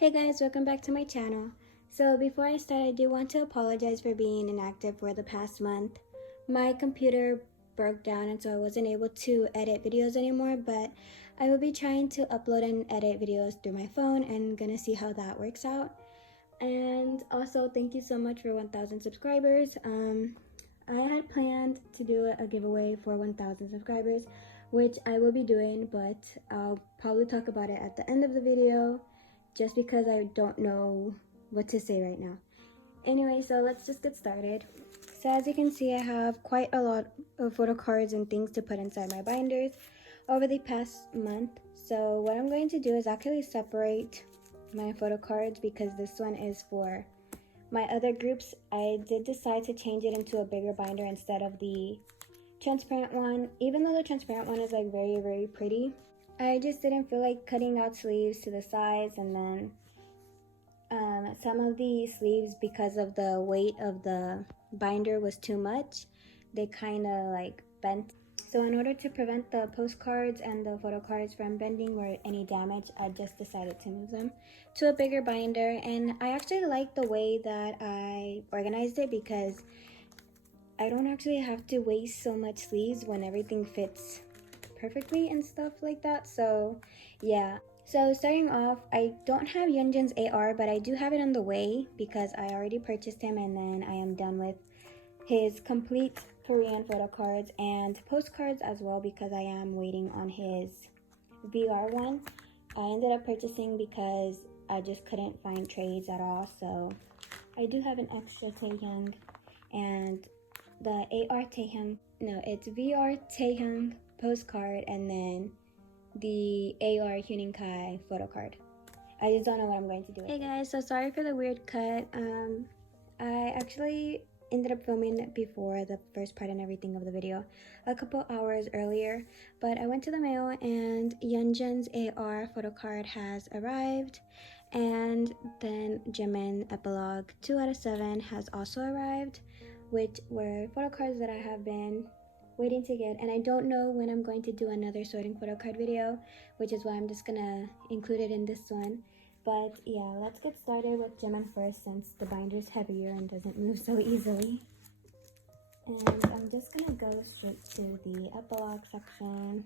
Hey guys, welcome back to my channel. So before I start, I do want to apologize for being inactive for the past month. My computer broke down and so I wasn't able to edit videos anymore, but I will be trying to upload and edit videos through my phone and gonna see how that works out. And also thank you so much for 1,000 subscribers. I had planned to do a giveaway for 1,000 subscribers, which I will be doing, but I'll probably talk about it at the end of the video just because I don't know what to say right now. Anyway, so let's just get started. So as you can see, I have quite a lot of photo cards and things to put inside my binders over the past month. So what I'm going to do is actually separate my photo cards because this one is for my other groups. I did decide to change it into a bigger binder instead of the transparent one, even though the transparent one is like very pretty. I just didn't feel like cutting out sleeves to the sides, and then some of the sleeves, because of the weight of the binder, was too much. They kind of like bent. So in order to prevent the postcards and the photo cards from bending or any damage, I just decided to move them to a bigger binder. And I actually like the way that I organized it because I don't actually have to waste so much sleeves when everything fits perfectly and stuff like that. So yeah, so starting off, I don't have Yunjin's AR, but I do have it on the way because I already purchased him, and then I am done with his complete Korean photo cards and postcards as well because I am waiting on his VR one. I ended up purchasing because I just couldn't find trades at all, so I do have an extra Taehyung and the AR Taehyung, no, it's VR Taehyung postcard and then the AR Huening Kai photo card. I just don't know what I'm going to do with it. Hey guys, so sorry for the weird cut. I actually ended up filming before the first part and everything of the video a couple hours earlier, but I went to the mail and Yunjin's AR photo card has arrived, and then Jimin Epilogue 2 out of 7 has also arrived, which were photo cards that I have been waiting to get, and I don't know when I'm going to do another sorting photo card video, which is why I'm just gonna include it in this one. But yeah, let's get started with Jimin first since the binder is heavier and doesn't move so easily. And I'm just gonna go straight to the epilogue section,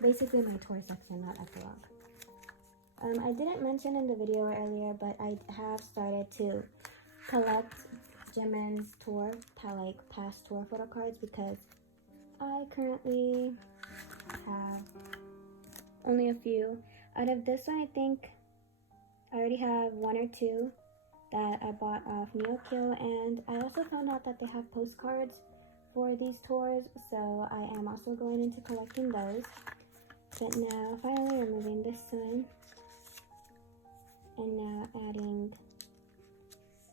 basically my tour section, not epilogue. I didn't mention in the video earlier, but I have started to collect Jimin's tour, past tour photo cards because I currently have only a few. Out of this one, I think I already have one or two that I bought off Neokyo, and I also found out that they have postcards for these tours, so I am also going into collecting those. But now, finally removing this one, and now adding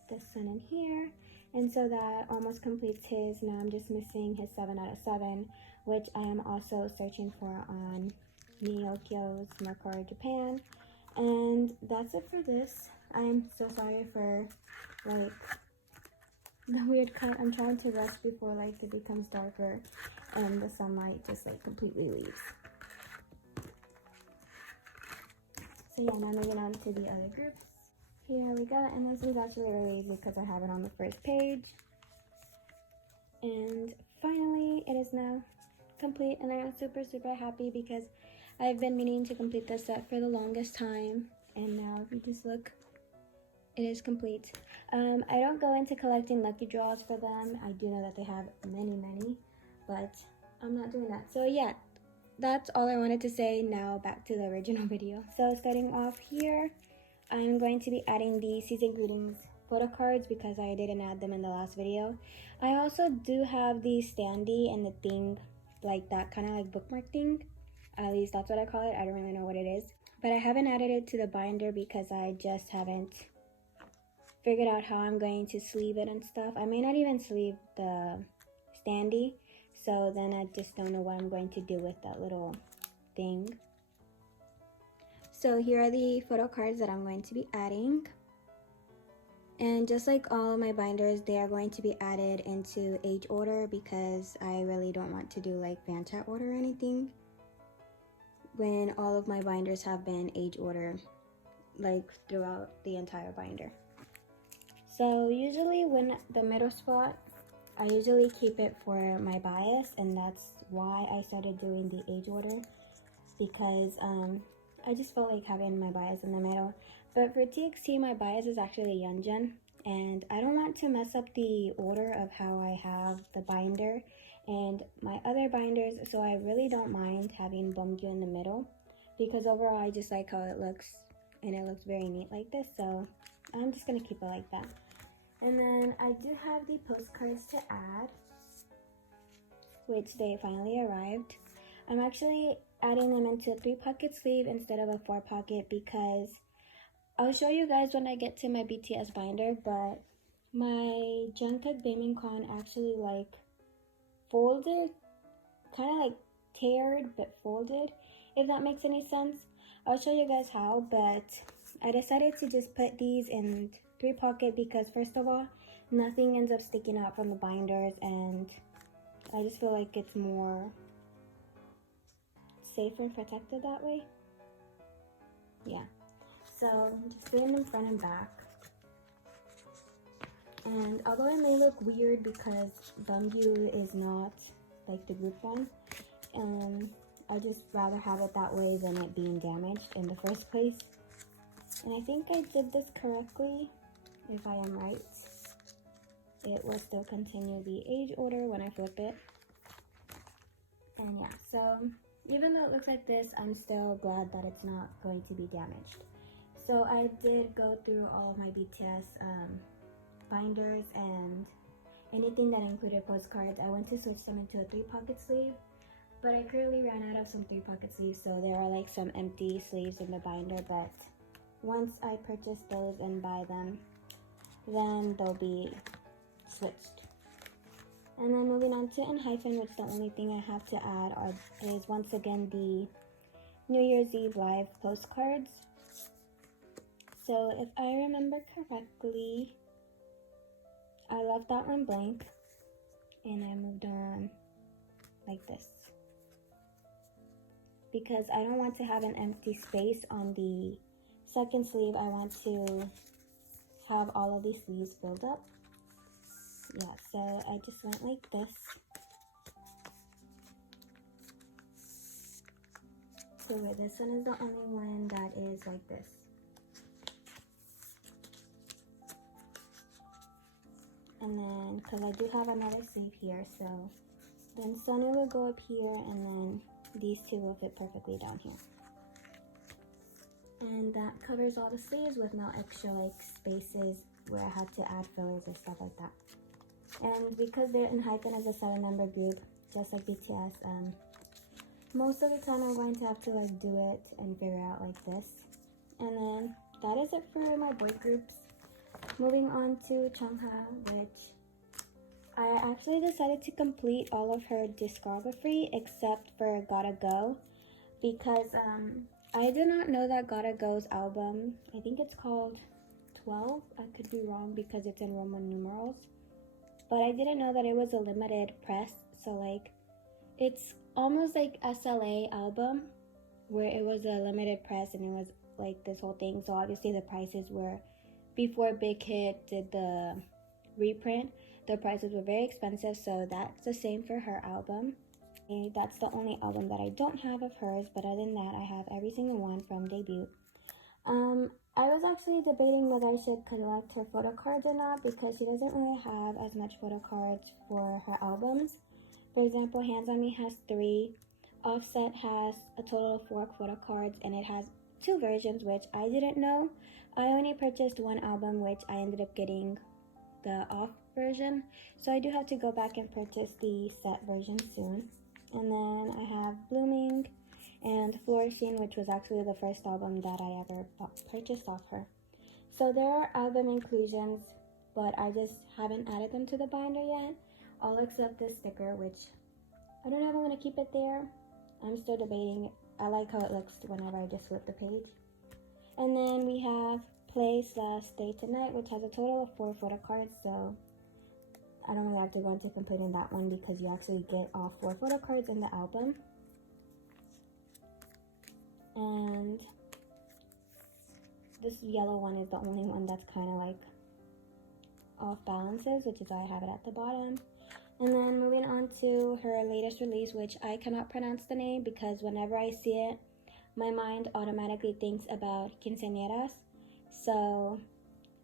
this one in here. And so that almost completes his. Now I'm just missing his 7 out of 7, which I am also searching for on Neokyo's Mercari Japan. And that's it for this. I'm so sorry for like the weird cut. I'm trying to rush before like it becomes darker and the sunlight just like completely leaves. So yeah, now moving on to the other groups. Here we go, and this is actually really easy because I have it on the first page. And finally, it is now complete, and I am super happy because I've been meaning to complete this set for the longest time, and now if you just look, it is complete. I don't go into collecting lucky draws for them. I do know that they have many, but I'm not doing that. So yeah, that's all I wanted to say. Now back to the original video. So starting off here, I'm going to be adding the season greetings photo cards because I didn't add them in the last video. I also do have the standee and the thing, like that kind of like bookmark thing. At least that's what I call it. I don't really know what it is. But I haven't added it to the binder because I just haven't figured out how I'm going to sleeve it and stuff. I may not even sleeve the standee, so then I just don't know what I'm going to do with that little thing. So here are the photo cards that I'm going to be adding. And just like all of my binders, they are going to be added into age order because I really don't want to do like fan chat order or anything when all of my binders have been age order like throughout the entire binder. So usually when the middle spot, I usually keep it for my bias, and that's why I started doing the age order, because I just felt like having my bias in the middle. But for TXT, my bias is actually Yunjin, and I don't want to mess up the order of how I have the binder and my other binders, so I really don't mind having Bumgyu in the middle, because overall I just like how it looks, and it looks very neat like this, so I'm just gonna keep it like that. And then I do have the postcards to add, which they finally arrived. I'm actually adding them into a 3-pocket sleeve instead of a 4-pocket, because I'll show you guys when I get to my BTS binder, but my Jungkook Baemin actually like folded, kind of like teared but folded, if that makes any sense. I'll show you guys how, but I decided to just put these in 3-pocket because first of all, nothing ends up sticking out from the binders, and I just feel like it's more safe and protected that way. Yeah, so just doing them front and back. And although it may look weird because Bumgyu is not like the group one, I just rather have it that way than it being damaged in the first place. And I think I did this correctly, if I am right. It will still continue the age order when I flip it. And yeah, so even though it looks like this, I'm still glad that it's not going to be damaged. So I did go through all of my BTS binders, and anything that included postcards, I went to switch them into a 3-pocket sleeve, but I currently ran out of some 3-pocket sleeves, so there are like some empty sleeves in the binder, but once I purchase those and buy them, then they'll be switched. And then moving on to Enhypen, which the only thing I have to add is once again the New Year's Eve live postcards. So if I remember correctly, I left that one blank and I moved on like this, because I don't want to have an empty space on the second sleeve. I want to have all of these sleeves filled up. Yeah, so I just went like this. So wait, this one is the only one that is like this. And then, because I do have another sleeve here, so then Sunny will go up here, and then these two will fit perfectly down here. And that covers all the sleeves with no extra like spaces where I had to add fillers or stuff like that. And because they're Enhypen as a 7-member group, just like BTS, most of the time I'm going to have to like do it and figure out like this. And then that is it for my boy groups. Moving on to Chungha, which I actually decided to complete all of her discography except for Gotta Go, because I did not know that Gotta Go's album, I think it's called 12, I could be wrong because it's in Roman numerals, but I didn't know that it was a limited press. So like it's almost like SLA album where it was a limited press and it was like this whole thing. So obviously the prices were, before Big Hit did the reprint, the prices were very expensive, so that's the same for her album. And that's the only album that I don't have of hers, but other than that, I have every single one from debut. I was actually debating whether I should collect her photo cards or not, because she doesn't really have as much photo cards for her albums. For example, Hands on Me has 3, Offset has a total of 4 photo cards, and it has 2 versions, which I didn't know. I only purchased 1 album, which I ended up getting the off version, so I do have to go back and purchase the set version soon. And then I have Blooming and Flourishing, which was actually the first album that I ever purchased off her. So there are album inclusions, but I just haven't added them to the binder yet, all except this sticker, which I don't know if I'm going to keep it there. I'm still debating. I like how it looks whenever I just flip the page. And then we have Play/Stay Tonight, which has a total of 4 photo cards, so I don't really have to go into completing that one because you actually get all 4 photo cards in the album. And this yellow one is the only one that's kind of like off balances, which is why I have it at the bottom. And then moving on to her latest release, which I cannot pronounce the name because whenever I see it, my mind automatically thinks about quinceañeras. So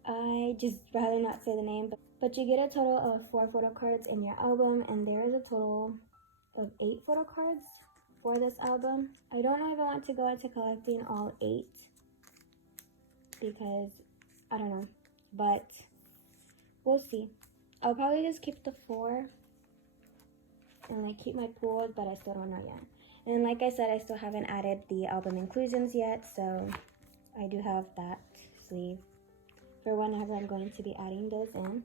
I just rather not say the name. But you get a total of 4 photo cards in your album, and there is a total of 8 photo cards for this album. I don't know if I want to go into collecting all 8 because I don't know, but we'll see. I'll probably just keep the 4 and like keep my pools, but I still don't know yet. And like I said, I still haven't added the album inclusions yet, so I do have that sleeve for whenever I'm going to be adding those in.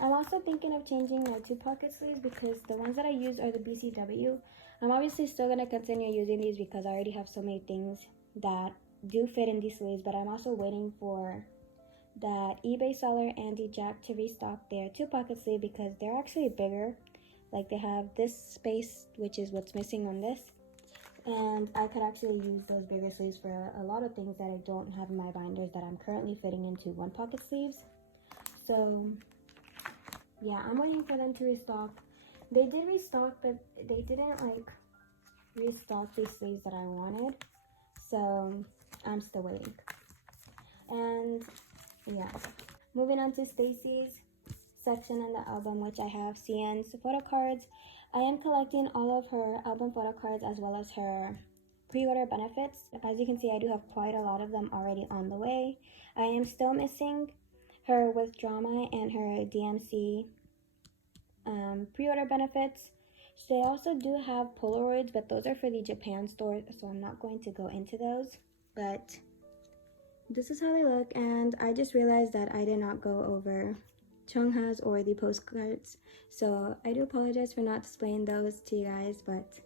I'm also thinking of changing my 2 pocket sleeves because the ones that I use are the BCW. I'm obviously still going to continue using these because I already have so many things that do fit in these sleeves, but I'm also waiting for that eBay seller Andy Jack to restock their 2 pocket sleeve because they're actually bigger. Like they have this space, which is what's missing on this, and I could actually use those bigger sleeves for a lot of things that I don't have in my binders that I'm currently fitting into 1 pocket sleeves. So yeah, I'm waiting for them to restock. They did restock, but they didn't like restock these sleeves that I wanted, so I'm still waiting. And yeah, moving on to Stacy's section in the album, which I have CN's photo cards. I am collecting all of her album photo cards as well as her pre-order benefits. As you can see, I do have quite a lot of them already on the way. I am still missing her with drama and her DMC pre-order benefits. So they also do have Polaroids, but those are for the Japan store, so I'm not going to go into those. But this is how they look, and I just realized that I did not go over Chungha's or the postcards, so I do apologize for not displaying those to you guys. But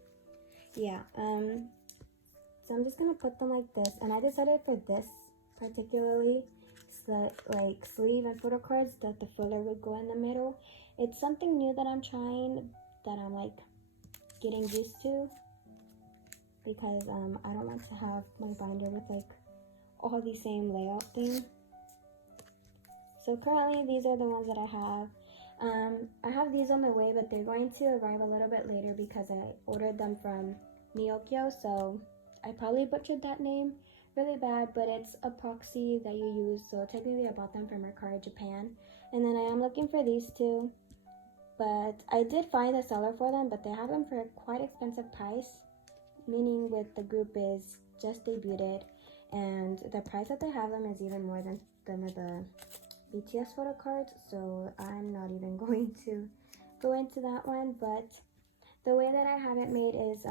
yeah, so I'm just gonna put them like this, and I decided for this particularly, like sleeve and photo cards, that the filler would go in the middle. It's something new that I'm trying, that I'm like getting used to, because I don't want to have my binder with like all the same layout thing. So currently these are the ones that I have these on my way, but they're going to arrive a little bit later because I ordered them from Nyokyo, so I probably butchered that name really bad, but it's a proxy that you use, so technically I bought them from Mercari Japan. And then I am looking for these 2, but I did find a seller for them, but they have them for a quite expensive price, meaning with the group is just debuted, and the price that they have them is even more than the BTS photo cards, so I'm not even going to go into that one. But the way that I have it made is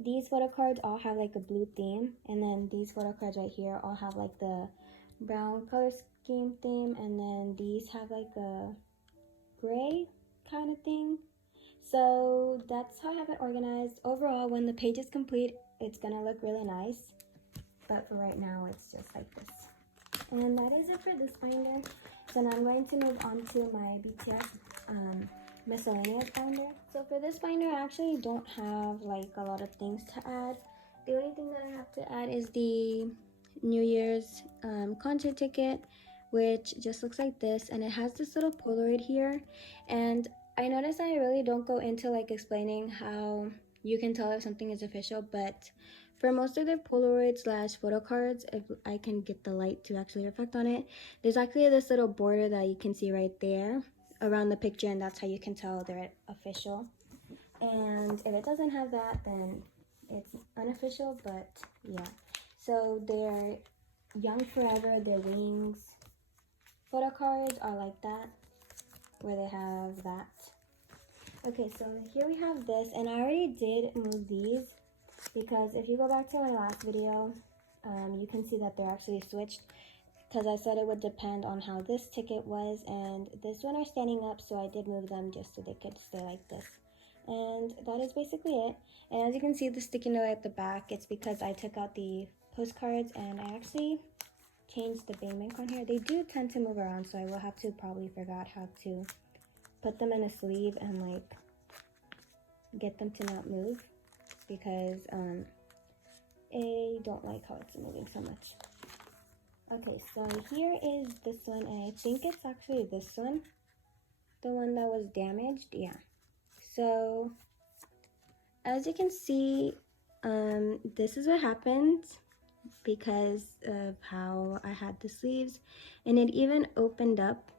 these photo cards all have like a blue theme, and then these photo cards right here all have like the brown color scheme theme, and then these have like a gray kind of thing. So that's how I have it organized. Overall, when the page is complete, it's gonna look really nice, but for right now it's just like this. And that is it for this binder. So now I'm going to move on to my BTS miscellaneous binder. So for this binder, I actually don't have like a lot of things to add. The only thing that I have to add is the New Year's concert ticket, which just looks like this, and it has this little Polaroid here. And I noticed that I really don't go into like explaining how you can tell if something is official, but for most of their Polaroid / photo cards, if I can get the light to actually reflect on it, there's actually this little border that you can see right there around the picture, and that's how you can tell they're official. And if it doesn't have that, then it's unofficial. But yeah, so their Young Forever, their Wings photo cards are like that, where they have that. Okay, so here we have this, and I already did move these, because if you go back to my last video, you can see that they're actually switched, because I said it would depend on how this ticket was, and this one are standing up, so I did move them just so they could stay like this. And that is basically it. And as you can see, the sticky note at the back, it's because I took out the postcards and I actually changed the Bang Bank on here. They do tend to move around, so I will have to probably figure out how to put them in a sleeve and like get them to not move, because I don't like how it's moving so much. Okay, so here is this one, and I think it's actually this one, the one that was damaged. Yeah. So as you can see, this is what happened because of how I had the sleeves, and it even opened up,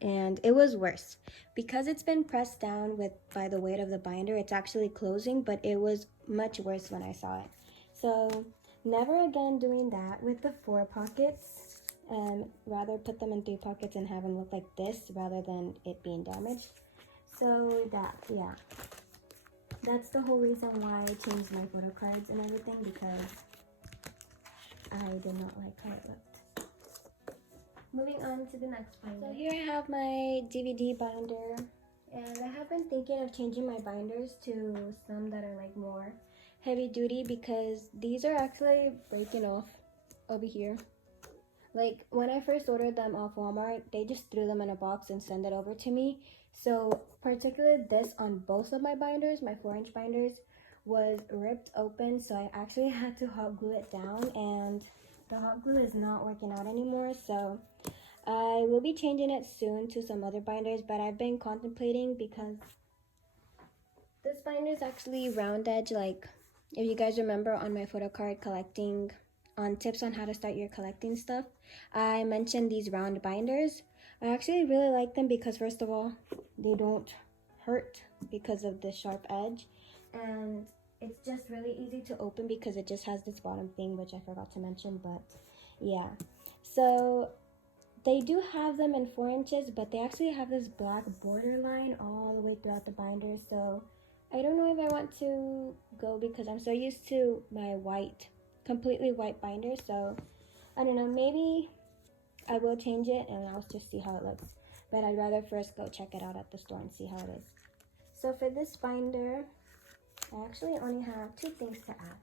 and it was worse because it's been pressed down by the weight of the binder. It's actually closing, but it was much worse when I saw it. So never again doing that with the 4 pockets, and rather put them in 3 pockets and have them look like this rather than it being damaged. So yeah, that's the whole reason why I changed my photo cards and everything, because I did not like how it looked. Moving on to the next binder. So here I have my DVD binder, and I have been thinking of changing my binders to some that are like more heavy duty, because these are actually breaking off over here. Like when I first ordered them off Walmart, they just threw them in a box and sent it over to me. So particularly this on both of my binders, my 4-inch binders, was ripped open, so I actually had to hot glue it down, and the hot glue is not working out anymore. So I will be changing it soon to some other binders, but I've been contemplating because this binder is actually round edge. Like if you guys remember on my photo card collecting, on tips on how to start your collecting stuff, I mentioned these round binders. I actually really like them because first of all, they don't hurt because of the sharp edge, and it's just really easy to open because it just has this bottom thing, which I forgot to mention. But yeah, so they do have them in 4 inches, but they actually have this black border line all the way throughout the binder. So I don't know if I want to go, because I'm so used to my white, completely white binder. So I don't know, maybe I will change it and I'll just see how it looks. But I'd rather first go check it out at the store and see how it is. So for this binder, I actually only have 2 things to add.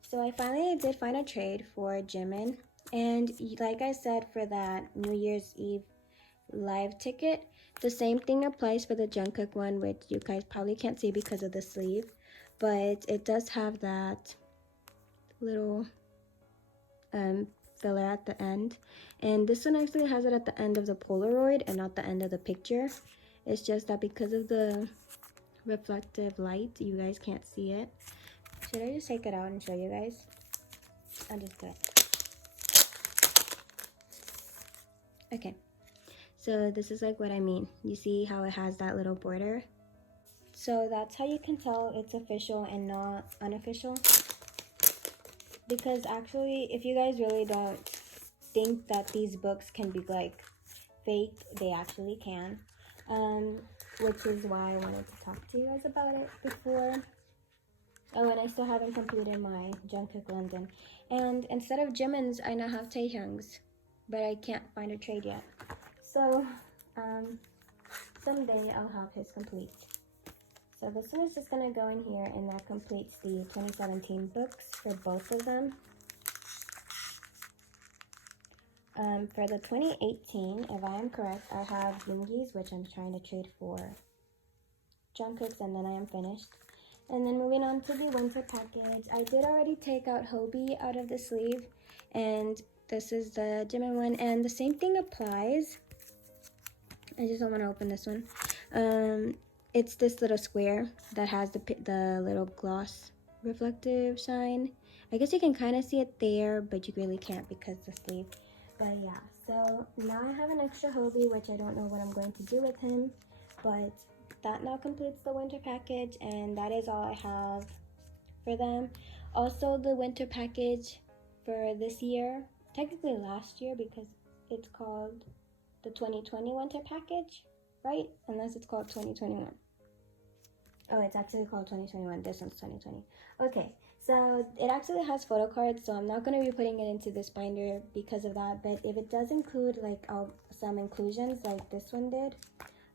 So I finally did find a trade for Jimin. And like I said, for that New Year's Eve live ticket, the same thing applies for the Jungkook one, which you guys probably can't see because of the sleeve. But it does have that little filler at the end. And this one actually has it at the end of the Polaroid and not the end of the picture. It's just that because of the reflective light, you guys can't see it. Should I just take it out and show you guys? I'll just do it. Okay, so this is like what I mean. You see how it has that little border? So that's how you can tell it's official and not unofficial. Because actually, if you guys really don't think that these books can be like fake, they actually can. Which is why I wanted to talk to you guys about it before. Oh, and I still haven't completed my Jungkook London. And instead of Jimin's, I now have Taehyung's, but I can't find a trade yet. So, someday I'll have his complete. So this one is just gonna go in here, and that completes the 2017 books for both of them. For the 2018, if I am correct, I have Yoongi's, which I'm trying to trade for Jungkook's, and then I am finished. And then moving on to the winter package, I did already take out Hobie out of the sleeve, and this is the Jimin one, and the same thing applies. I just don't want to open this one. It's this little square that has the little gloss reflective shine. I guess you can kind of see it there, but you really can't because the sleeve. But yeah, so now I have an extra Hobie, which I don't know what I'm going to do with him, but that now completes the winter package, and that is all I have for them. Also, the winter package for this year, technically last year, because it's called the 2020 winter package, right? Unless it's called 2021. Oh, it's actually called 2021. This one's 2020. Okay, so it actually has photo cards, so I'm not going to be putting it into this binder because of that. But if it does include like some inclusions like this one did,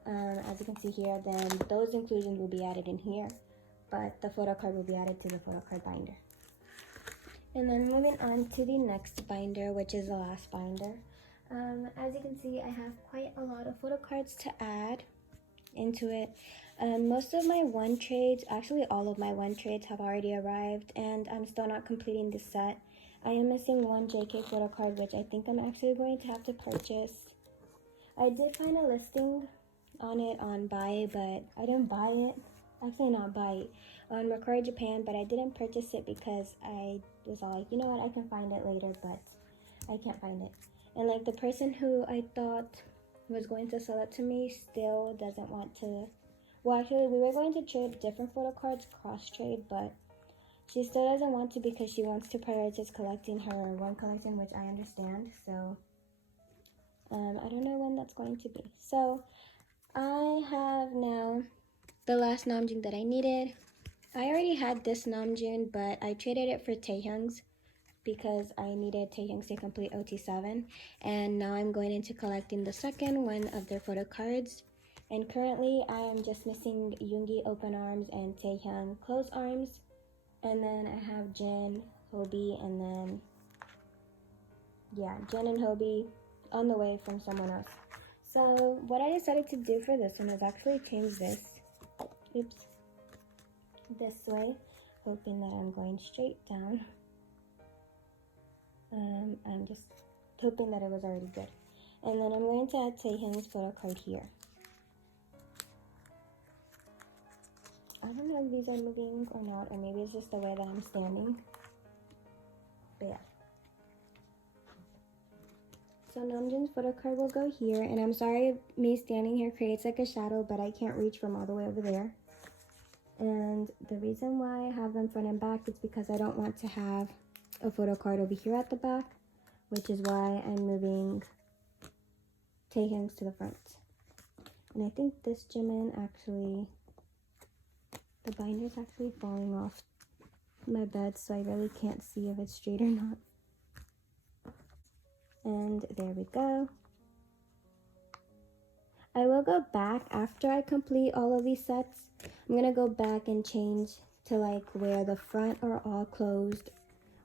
as you can see here, then those inclusions will be added in here. But the photo card will be added to the photo card binder. And then moving on to the next binder, which is the last binder. As you can see, I have quite a lot of photo cards to add into it. Most of my one trades, actually all of my one trades have already arrived, and I'm still not completing the set. I am missing one JK photo card, which I think I'm actually going to have to purchase. I did find a listing on it on Buy, but I didn't buy it. Actually, not buy it. On Mercari Japan, but I didn't purchase it because I was all like, you know what, I can find it later, but I can't find it. And like the person who I thought was going to sell it to me still doesn't want to. Well, actually, we were going to trade different photo cards, cross trade, but she still doesn't want to because she wants to prioritize collecting her one collection, which I understand. So I don't know when that's going to be. So I have now the last Namjoon that I needed. I already had this Namjoon, but I traded it for Taehyung's because I needed Taehyung's to complete OT7. And now I'm going into collecting the second one of their photo cards. And currently I am just missing Yoongi open arms and Taehyung closed arms. And then I have Jin, Hobie, and then, yeah, Jin and Hobie on the way from someone else. So what I decided to do for this one is actually change this. Oops. This way, hoping that I'm going straight down. I'm just hoping that it was already good. And then I'm going to add Taehyung's photo card here. I don't know if these are moving or not, or maybe it's just the way that I'm standing. But yeah. So Namjoon's photo card will go here, and I'm sorry if me standing here creates like a shadow, but I can't reach from all the way over there. And the reason why I have them front and back is because I don't want to have a photo card over here at the back, which is why I'm moving Taehyung's to the front. And I think this Jimin actually, the binder's actually falling off my bed, so I really can't see if it's straight or not. And there we go. I will go back after I complete all of these sets. I'm gonna go back and change to like where the front are all closed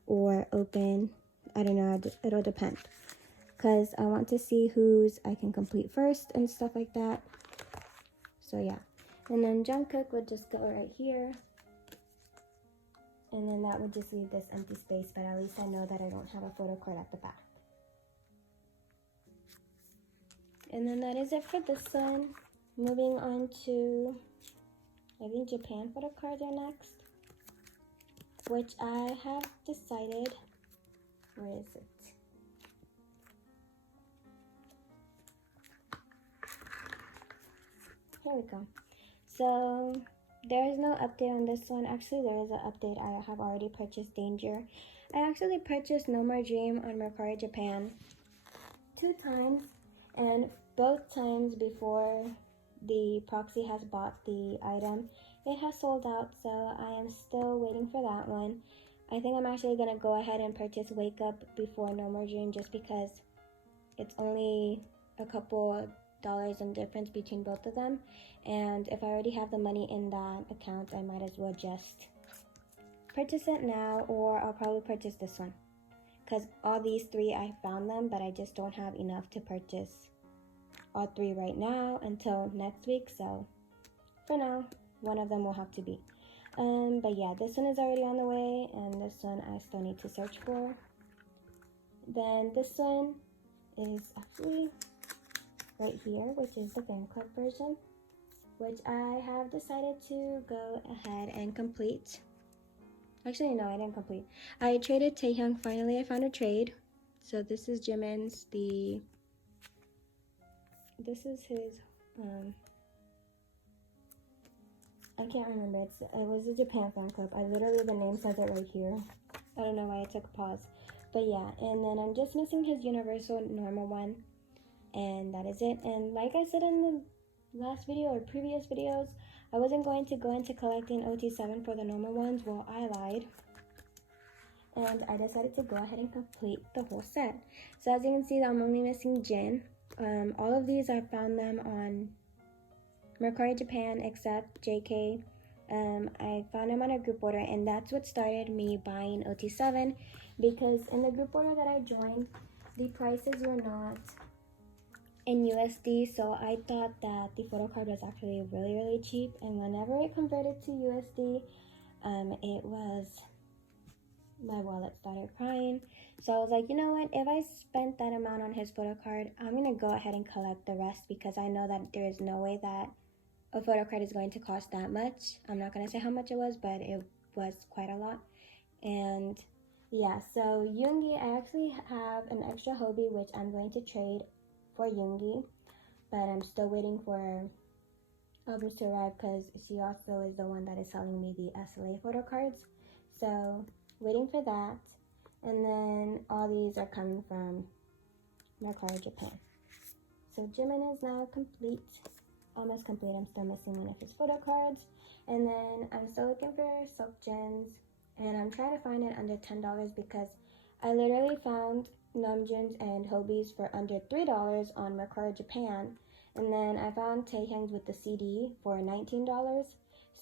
or open. I don't know, it'll depend. Because I want to see whose I can complete first and stuff like that. So yeah. And then Jungkook would just go right here. And then that would just leave this empty space, but at least I know that I don't have a photo card at the back. And then that is it for this one. Moving on to, I think Japan photo cards are next. Which I have decided, where is it? Here we go. So there is no update on this one. Actually, there is an update. I have already purchased Danger. I actually purchased No More Dream on Mercari Japan 2 times, and both times before the proxy has bought the item, it has sold out, so I am still waiting for that one. I think I'm actually gonna go ahead and purchase Wake Up before No More Dream just because it's only a couple dollars in difference between both of them, and if I already have the money in that account, I might as well just purchase it now, or I'll probably purchase this one because all these 3 I found them, but I just don't have enough to purchase all 3 right now until next week. So for now, one of them will have to be. But yeah, this one is already on the way, and this one I still need to search for. Then this one is actually right here, which is the fan club version, which I have decided to go ahead and complete. Actually, no, I didn't complete. I traded Taehyung. Finally, I found a trade. So this is Jimin's. This is his. I can't remember. It was a Japan fan club. I literally, the name says it right here. I don't know why I took a pause. But yeah, and then I'm just missing his universal normal one. And that is it. And like I said in the last video or previous videos, I wasn't going to go into collecting OT7 for the normal ones. Well, I lied. And I decided to go ahead and complete the whole set. So as you can see, I'm only missing Jin. All of these, I found them on Mercari Japan except JK. I found them on a group order, and that's what started me buying OT7, because in the group order that I joined, the prices were not in USD, so I thought that the photo card was actually really cheap, and whenever it converted to USD, it was my wallet started crying. So I was like, you know what, if I spent that amount on his photo card, I'm gonna go ahead and collect the rest, because I know that there is no way that a photo card is going to cost that much. I'm not gonna say how much it was, but it was quite a lot. And yeah, so Yoongi, I actually have an extra Hobie which I'm going to trade for Yoongi, but I'm still waiting for Albers to arrive, because she also is the one that is selling me the SLA photo cards. So waiting for that. And then all these are coming from Mercari Japan. So Jimin is now complete, almost complete. I'm still missing one of his photo cards. And then I'm still looking for Seokjin's, and I'm trying to find it under $10, because I literally found Namjoon's and Hobie's for under $3 on Mercari Japan. And then I found Taehyung's with the CD for $19.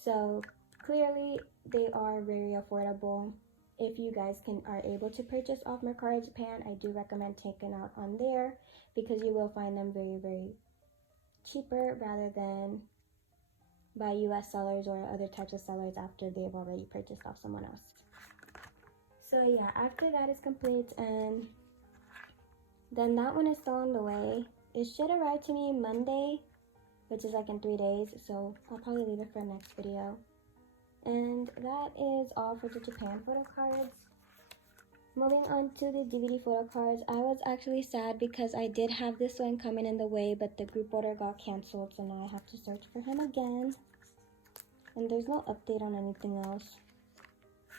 So clearly they are very affordable. If you guys are able to purchase off Mercari Japan, I do recommend taking out on there, because you will find them very, very cheaper rather than by US sellers or other types of sellers after they've already purchased off someone else. So yeah, after that is complete, and then that one is still on the way. It should arrive to me Monday, which is like in 3 days, so I'll probably leave it for next video. And that is all for the Japan photo cards. Moving on to the DVD photo cards, I was actually sad because I did have this one coming in the way, but the group order got canceled, so now I have to search for him again. And there's no update on anything else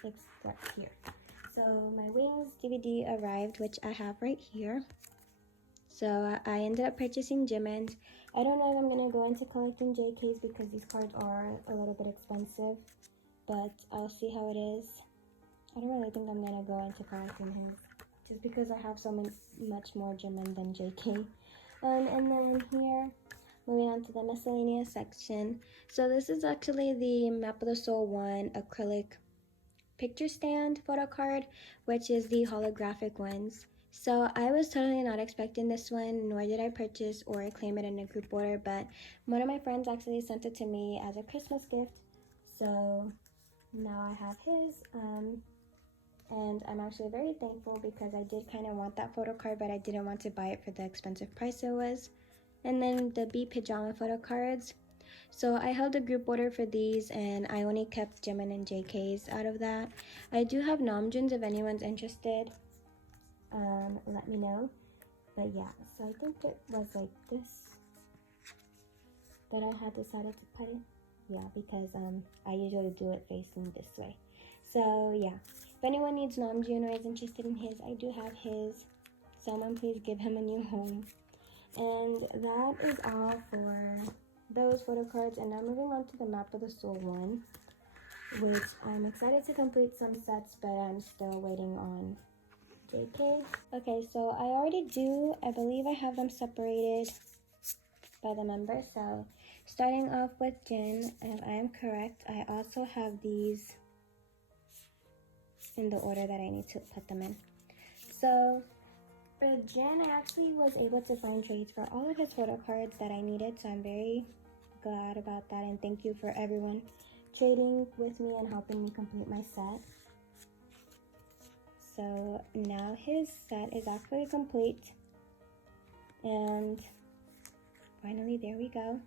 except here. So my Wings DVD arrived, which I have right here. So I ended up purchasing Jimin's. I don't know if I'm going to go into collecting JK's, because these cards are a little bit expensive, but I'll see how it is. I don't really think I'm going to go into collecting his, just because I have so much more Jimin than JK. And then here, moving on to the miscellaneous section. So this is actually the Map of the Soul 1 acrylic picture stand photo card, which is the holographic ones. So I was totally not expecting this one, nor did I purchase or claim it in a group order, but one of my friends actually sent it to me as a Christmas gift. So now I have his, and I'm actually very thankful, because I did kind of want that photo card, but I didn't want to buy it for the expensive price it was. And then the B Pajama photo cards. So I held a group order for these, and I only kept Jimin and JK's out of that. I do have Namjoon's if anyone's interested. Let me know. But yeah, so I think it was like this that I had decided to put in. Yeah, because I usually do it facing this way. So yeah, if anyone needs Namjoon or is interested in his, I do have his. Someone please give him a new home. And that is all for those photo cards. And now moving on to the Map of the Soul one, which I'm excited to complete some sets, but I'm still waiting on JK. Okay, so I believe I have them separated by the member. So starting off with Jin, if I am correct, I also have these in the order that I need to put them in. So for Jin, I actually was able to find trades for all of his photo cards that I needed, so I'm very glad about that, and thank you for everyone trading with me and helping me complete my set. So now his set is actually complete, and finally there we go.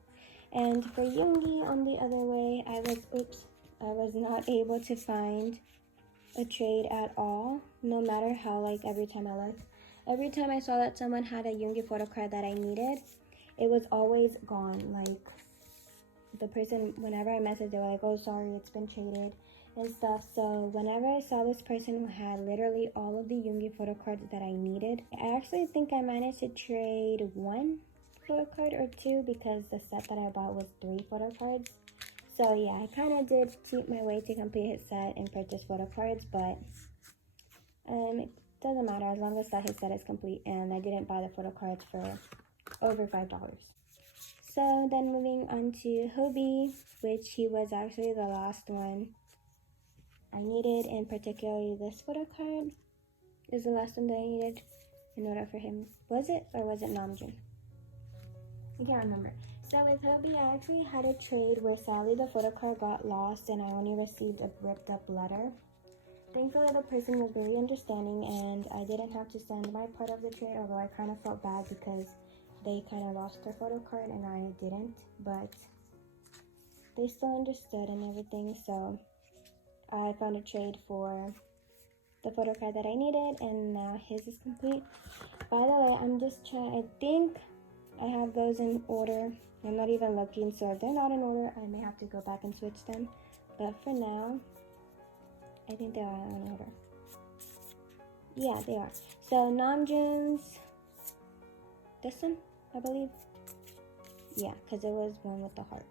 And for Yoongi, on the other way, I was not able to find a trade at all, no matter how, like, every time I looked. Every time I saw that someone had a Yoongi photo card that I needed, it was always gone. Like, the person, whenever I messaged, they were like, oh, sorry, it's been traded and stuff. So whenever I saw this person who had literally all of the Yoongi photo cards that I needed, I actually think I managed to trade one photo card or two, because the set that I bought was 3 photo cards. So yeah, I kind of did cheat my way to complete his set and purchase photo cards, but it doesn't matter as long as that his set is complete, and I didn't buy the photo cards for over $5. So then moving on to Hobie, which he was actually the last one I needed, and particularly this photo card is the last one that I needed in order for him. Was it, or was it Namjoon? I can't remember. So with Hobie, I actually had a trade where sadly the photo card got lost and I only received a ripped up letter. thankfully the person was very understanding and I didn't have to send my part of the trade, although I kind of felt bad because they kind of lost their photo card and I didn't, but they still understood and everything. So I found a trade for the photo card that I needed, and now his is complete. By the way, I'm just trying, I think I have those in order. I'm not even looking, so if they're not in order, I may have to go back and switch them. But for now, I think they are in order. Yeah, they are. So Namjoon's, this one, I believe. Yeah, because it was one with the heart.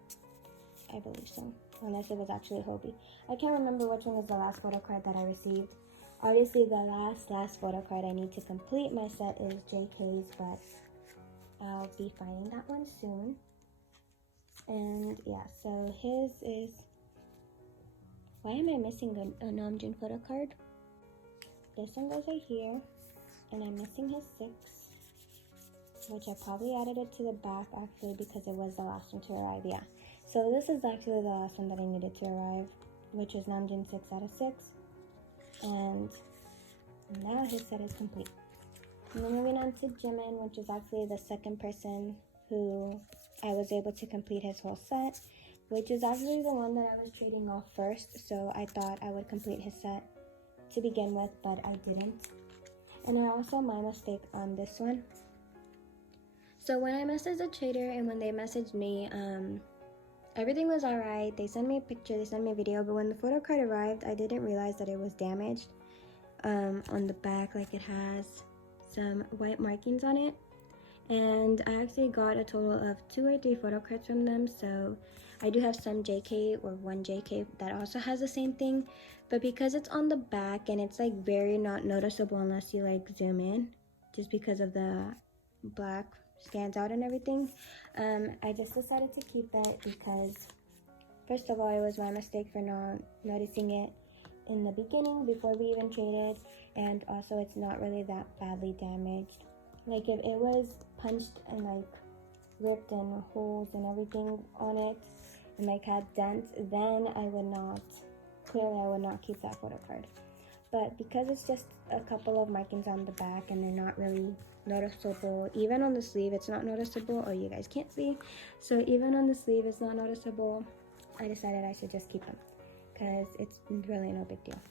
I believe so. Unless it was actually Hobie. I can't remember which one was the last photo card that I received. Obviously, the last photo card I need to complete my set is JK's, but I'll be finding that one soon. And yeah, so his is... Why am I missing a Namjoon photo card? This one goes right here, and I'm missing his 6, which I probably added it to the back actually because it was the last one to arrive. Yeah, so this is actually the last one that I needed to arrive, which is Namjoon 6 out of 6. And now his set is complete. And then moving on to Jimin, which is actually the second person who I was able to complete his whole set, which is actually the one that I was trading off first. So I thought I would complete his set to begin with, but I didn't. And I also my mistake on this one. So when I messaged the trader and when they messaged me, everything was alright. They sent me a picture, they sent me a video, but when the photo card arrived, I didn't realize that it was damaged. On the back, like it has some white markings on it. And I actually got a total of 2 or 3 photo cards from them, so I do have some JK or one JK that also has the same thing, but because it's on the back and it's like very not noticeable unless you like zoom in, just because of the black stands out and everything, I just decided to keep it because first of all, it was my mistake for not noticing it in the beginning before we even traded, and also it's not really that badly damaged. Like if it was punched and like ripped and holes and everything on it and like had dents, then I would not keep that photo card. But because it's just a couple of markings on the back and they're not really noticeable, even on the sleeve it's not noticeable. Oh, you guys can't see, so even on the sleeve it's not noticeable. I decided I should just keep them because it's really no big deal.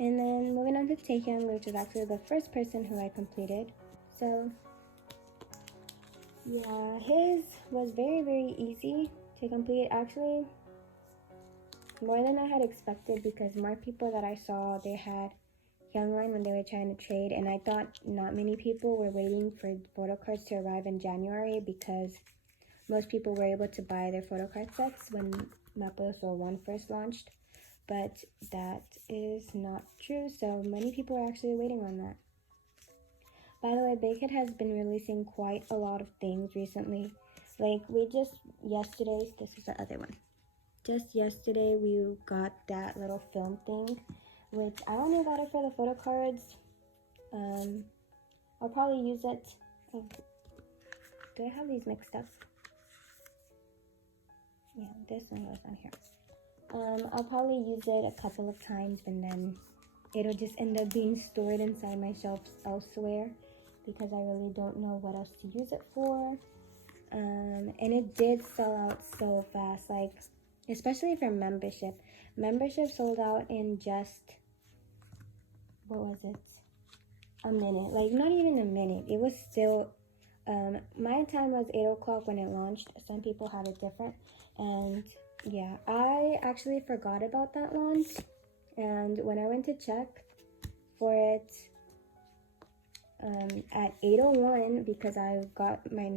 And then moving on to Taehyun, which is actually the first person who I completed. So yeah, his was very easy to complete, actually more than I had expected, because more people that I saw, they had Hyungwon when they were trying to trade, and I thought not many people were waiting for photo cards to arrive in January because most people were able to buy their photo card sets when Maposo 1 first launched, but that is not true, so many people are actually waiting on that. By the way, Big Hit has been releasing quite a lot of things recently. Like yesterday, this is the other one. Just yesterday we got that little film thing, which I only got it for the photo cards. I'll probably use it. Do I have these mixed up? Yeah, this one was on here. I'll probably use it a couple of times and then it'll just end up being stored inside my shelves elsewhere because I really don't know what else to use it for. And it did sell out so fast, like especially for membership. Membership sold out in just, what was it? A minute, like not even a minute. It was still, my time was 8 o'clock when it launched. Some people had it different. And yeah, I actually forgot about that launch. And when I went to check for it at 8:01, because I got my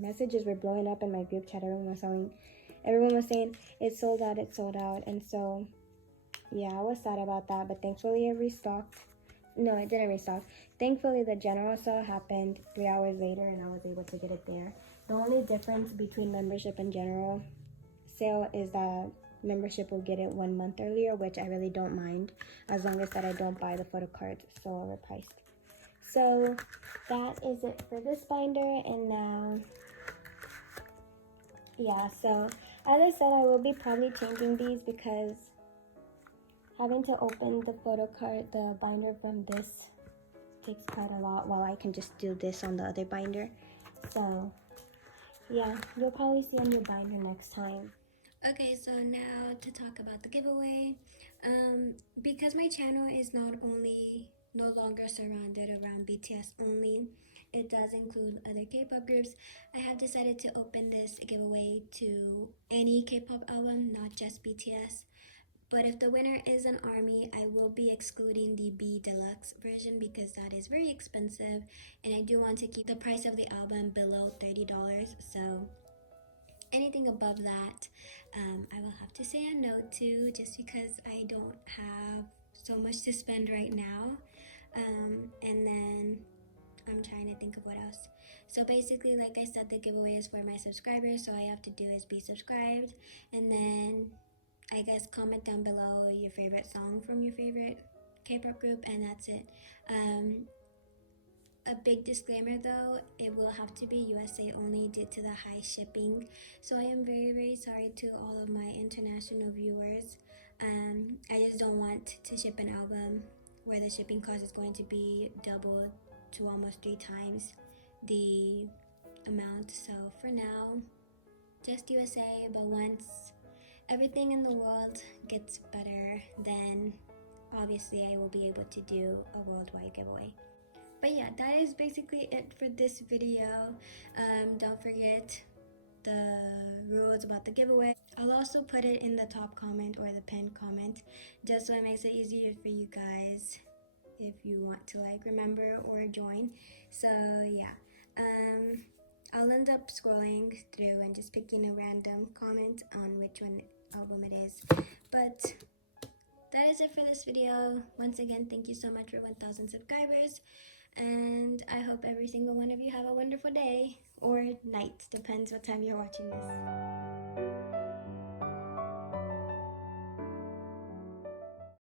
messages were blowing up in my group chat. Everyone was saying it sold out, and so yeah, I was sad about that. But thankfully it restocked. No, it didn't restock. Thankfully the general sale happened 3 hours later and I was able to get it there. The only difference between membership and general sale is that membership will get it 1 month earlier, which I really don't mind as long as that I don't buy the photo cards so overpriced. So that is it for this binder. And now, yeah, so as I said, I will be probably changing these because having to open the photo card, the binder from this takes quite a lot, while I can just do this on the other binder. So yeah, you'll probably see a new binder next time. Okay, so now to talk about the giveaway. Because my channel is no longer surrounded around BTS only, it does include other K-pop groups. I have decided to open this giveaway to any K-pop album, not just BTS. But if the winner is an ARMY, I will be excluding the B Deluxe version because that is very expensive, and I do want to keep the price of the album below $30. So anything above that, I will have to say a no to, just because I don't have so much to spend right now. And then I'm trying to think of what else. So basically, like I said, the giveaway is for my subscribers, so all I have to do is be subscribed, and then I guess comment down below your favorite song from your favorite K-pop group, and that's it. A big disclaimer though, it will have to be USA only due to the high shipping. So I am very, very sorry to all of my international viewers. I just don't want to ship an album where the shipping cost is going to be double to almost 3 times the amount. So for now, just USA, but once everything in the world gets better, then obviously I will be able to do a worldwide giveaway. But yeah, that is basically it for this video. Don't forget the rules about the giveaway. I'll also put it in the top comment or the pinned comment, just so it makes it easier for you guys if you want to like remember or join. So yeah, I'll end up scrolling through and just picking a random comment on which one album it is. But that is it for this video. Once again, thank you so much for 1,000 subscribers. And I hope every single one of you have a wonderful day or night, depends what time you're watching this.